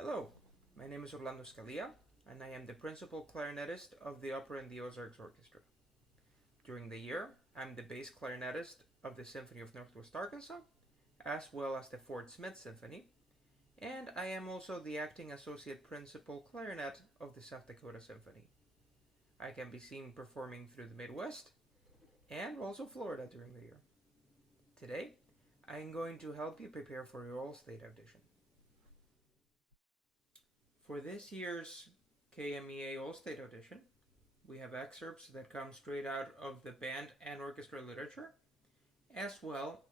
Hello, my name is Orlando Scalia, and I am the principal clarinetist of the opera and the Ozarks Orchestra. During the year, I'm the bass clarinetist of the Symphony of Northwest Arkansas, as well as the Fort Smith Symphony, and I am also the acting associate principal clarinet of the South Dakota Symphony. I can be seen performing through the Midwest and also Florida during the year. Today, I am going to help you prepare for your all-state audition. For this year's KMEA All-State Audition, we have excerpts that come straight out of the band and orchestra literature, as well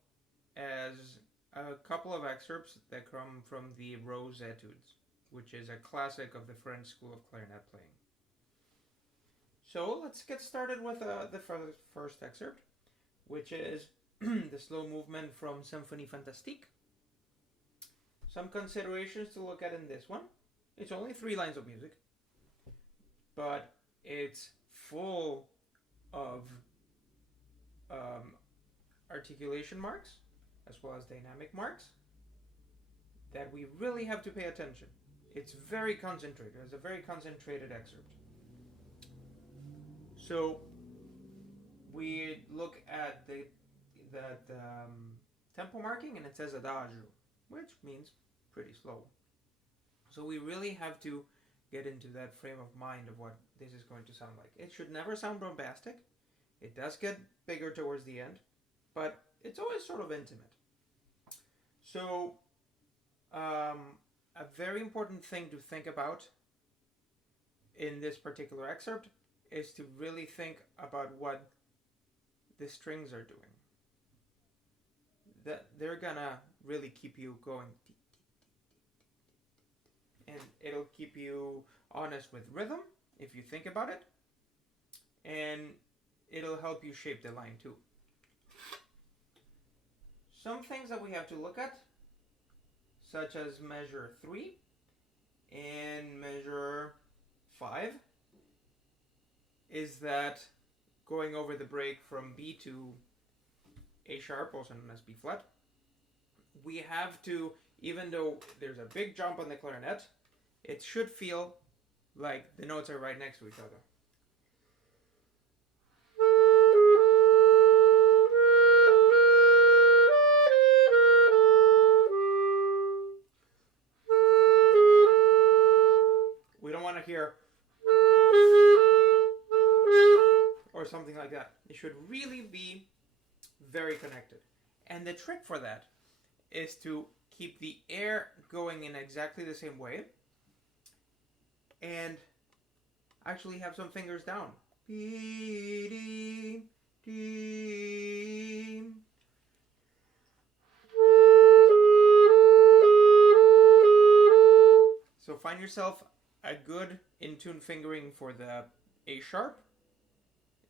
as a couple of excerpts that come from the Rose Etudes, which is a classic of the French School of Clarinet playing. So let's get started with the first excerpt, which is the slow movement from Symphonie Fantastique. Some considerations to look at in this one. It's only 3 lines of music, but it's full of articulation marks as well as dynamic marks that we really have to pay attention. It's very concentrated. It's a very concentrated excerpt. So we look at the tempo marking, and it says adagio, which means pretty slow. So we really have to get into that frame of mind of what this is going to sound like. It should never sound bombastic. It does get bigger towards the end, but it's always sort of intimate. So a very important thing to think about in this particular excerpt is to really think about what the strings are doing. They're gonna really keep you going, and it'll keep you honest with rhythm if you think about it, and it'll help you shape the line too. Some things that we have to look at, such as measure 3 and measure 5, is that going over the break from B to A sharp, also known as B flat, we have to, even though there's a big jump on the clarinet, it should feel like the notes are right next to each other. We don't want to hear or something like that. It should really be very connected. And the trick for that is to keep the air going in exactly the same way and actually have some fingers down. So find yourself a good in-tune fingering for the A sharp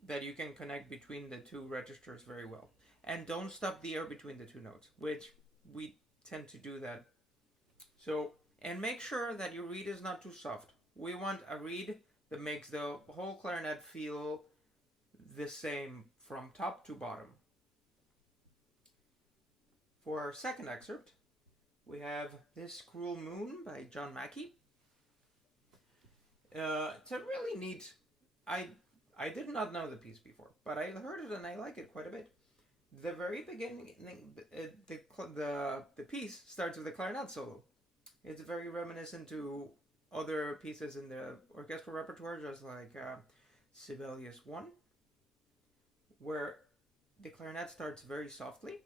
that you can connect between the 2 registers very well. And don't stop the air between the 2 notes, which we tend to do that. So, and make sure that your reed is not too soft. We want a reed that makes the whole clarinet feel the same from top to bottom. For our second excerpt, we have This Cruel Moon by John Mackey. It's a really neat, I did not know the piece before, but I heard it and I like it quite a bit. The very beginning, the piece starts with a clarinet solo. It's very reminiscent to other pieces in the orchestral repertoire, just like Sibelius I, where the clarinet starts very softly.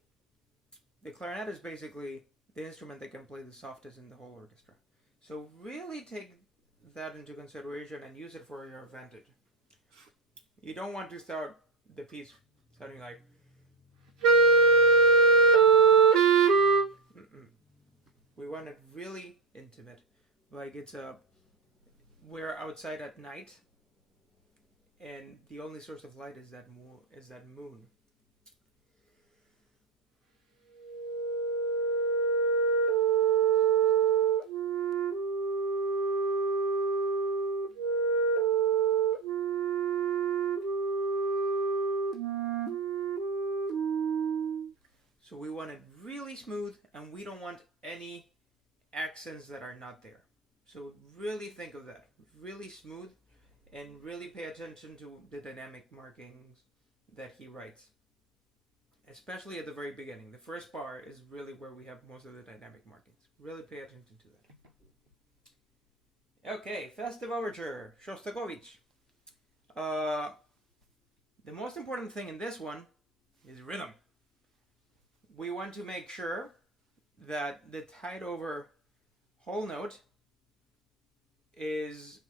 The clarinet is basically the instrument that can play the softest in the whole orchestra. So really take that into consideration and use it for your advantage. You don't want to start the piece sounding like we want it really intimate, like it's we're outside at night and the only source of light is that moon. want it really smooth, and we don't want any accents that are not there. So really think of that. Really smooth, and really pay attention to the dynamic markings that he writes. Especially at the very beginning. The first bar is really where we have most of the dynamic markings. Really pay attention to that. Okay, Festive Overture, Shostakovich. The most important thing in this one is rhythm. We want to make sure that the tied over whole note is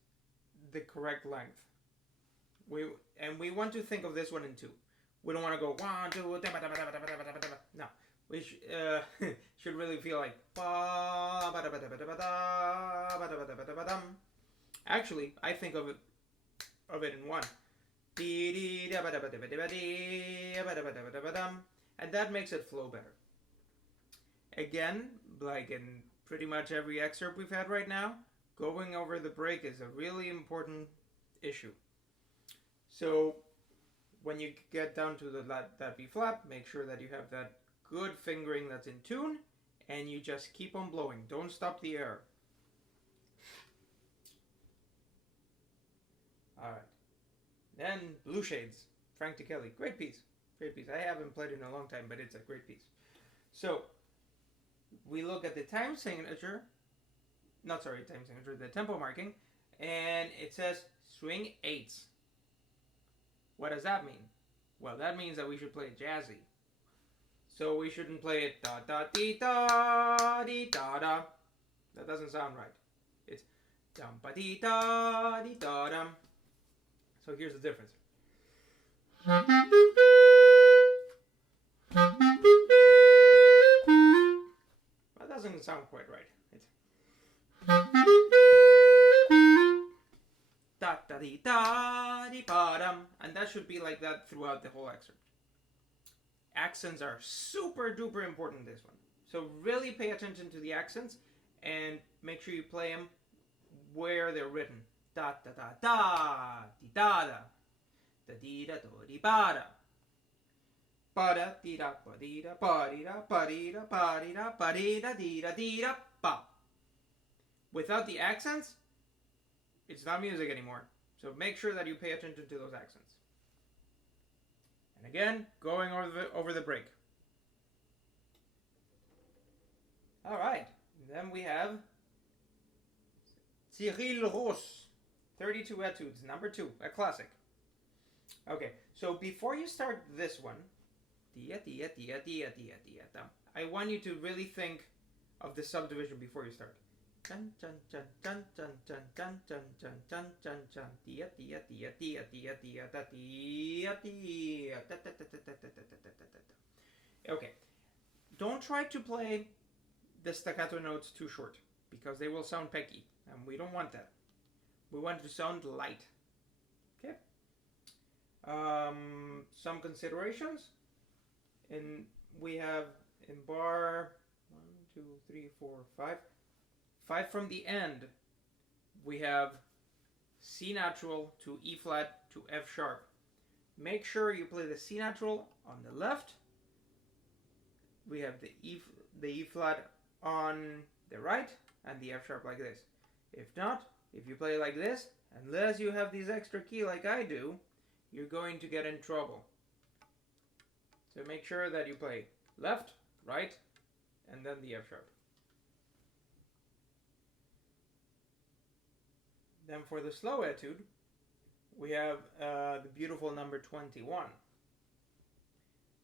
the correct length. We want to think of this one in two. We don't want to go 1, 2, no. We should really feel like actually, I think of it in one. And that makes it flow better. Again, like in pretty much every excerpt we've had right now, going over the break is a really important issue. So when you get down to that B flat, make sure that you have that good fingering that's in tune, and you just keep on blowing. Don't stop the air. Alright. Then Blue Shades, Frank DeKelly. Great piece. Great piece. I haven't played it in a long time, but it's a great piece. So, we look at the time signature, the tempo marking, and it says swing 8s. What does that mean? Well, that means that we should play it jazzy. So we shouldn't play it da da dee da dee da da. That doesn't sound right. It's dum ba dee da dee da dum. So here's the difference. That doesn't sound quite right. It's da da dee da dee ba dum, and that should be like that throughout the whole excerpt. Accents are super duper important in this one. So really pay attention to the accents and make sure you play them where they're written. Da da da da, di da da, da di da do di ba da, ba da di da ba di da ba di da ba di da ba di da ba di da di da ba. Without the accents, it's not music anymore. So make sure that you pay attention to those accents. And again, going over the break. All right, then we have Cyril Ros, 32 Etudes, number 2, a classic. Okay, so before you start this one, I want you to really think of the subdivision before you start. Okay, don't try to play the staccato notes too short, because they will sound pecky, and we don't want that. We want it to sound light. Okay. Some considerations. We have in bar 1, 2, 3, 4, 5. 5 from the end, we have C natural to E flat to F sharp. Make sure you play the C natural on the left. We have the E flat on the right and the F sharp like this. If not, if you play like this, unless you have these extra key like I do, you're going to get in trouble. So make sure that you play left, right, and then the F sharp. Then for the slow etude, we have the beautiful number 21.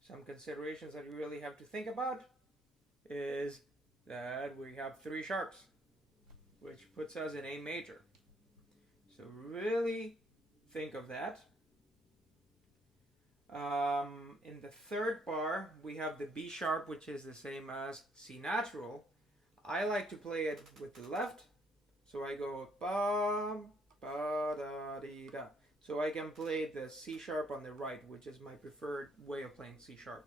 Some considerations that you really have to think about is that we have 3 sharps, which puts us in A major. So really think of that. In the third bar, we have the B sharp, which is the same as C natural. I like to play it with the left. So I go ba, ba, da, dee, da. So I can play the C sharp on the right, which is my preferred way of playing C sharp.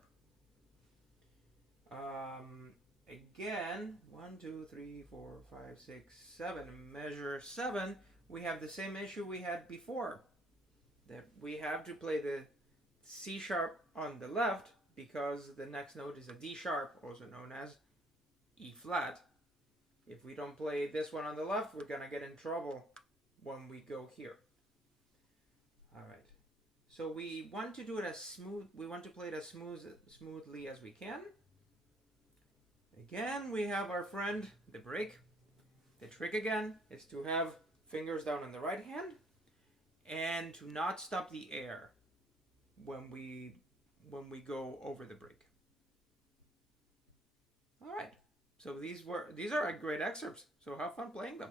Again, 1, 2, 3, 4, 5, 6, 7. Measure 7, we have the same issue we had before. That we have to play the C sharp on the left because the next note is a D sharp, also known as E flat. If we don't play this one on the left, we're gonna get in trouble when we go here. All right. So we want to do it as smooth. We want to play it as smoothly as we can. Again, we have our friend, the break. The trick again is to have fingers down on the right hand and to not stop the air when we go over the break. All right. So these are great excerpts. So have fun playing them.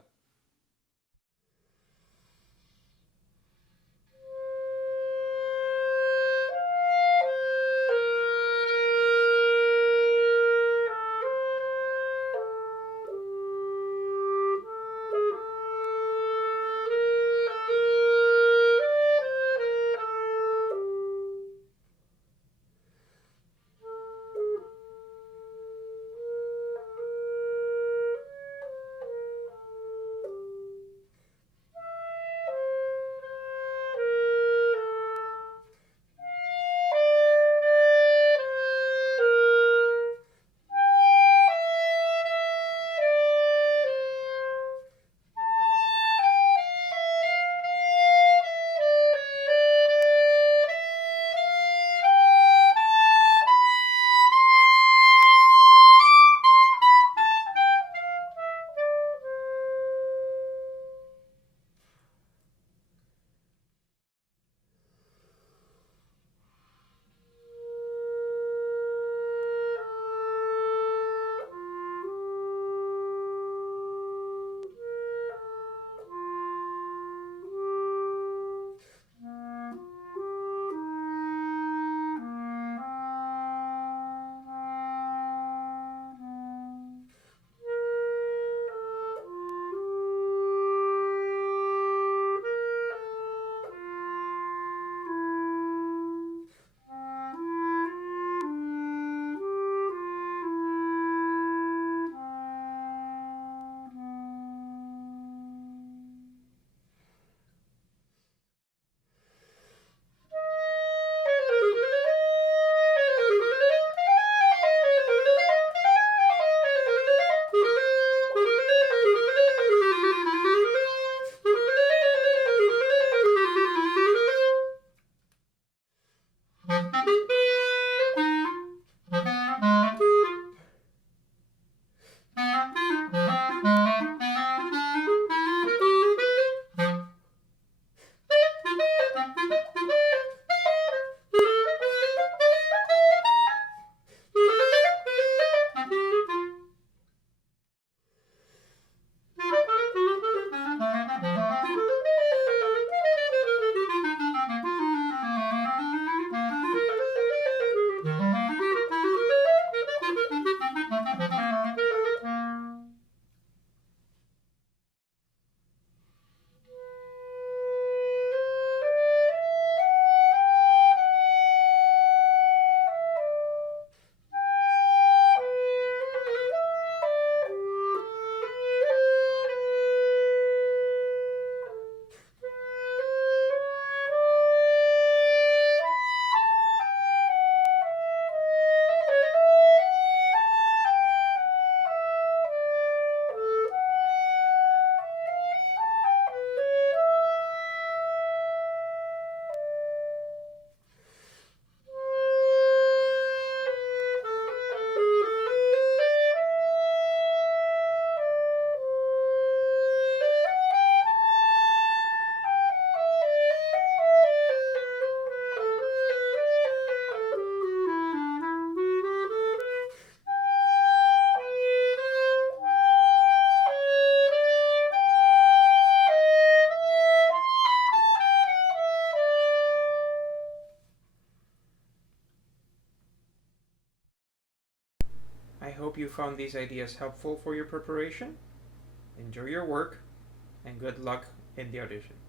I hope you found these ideas helpful for your preparation. Enjoy your work, and good luck in the audition.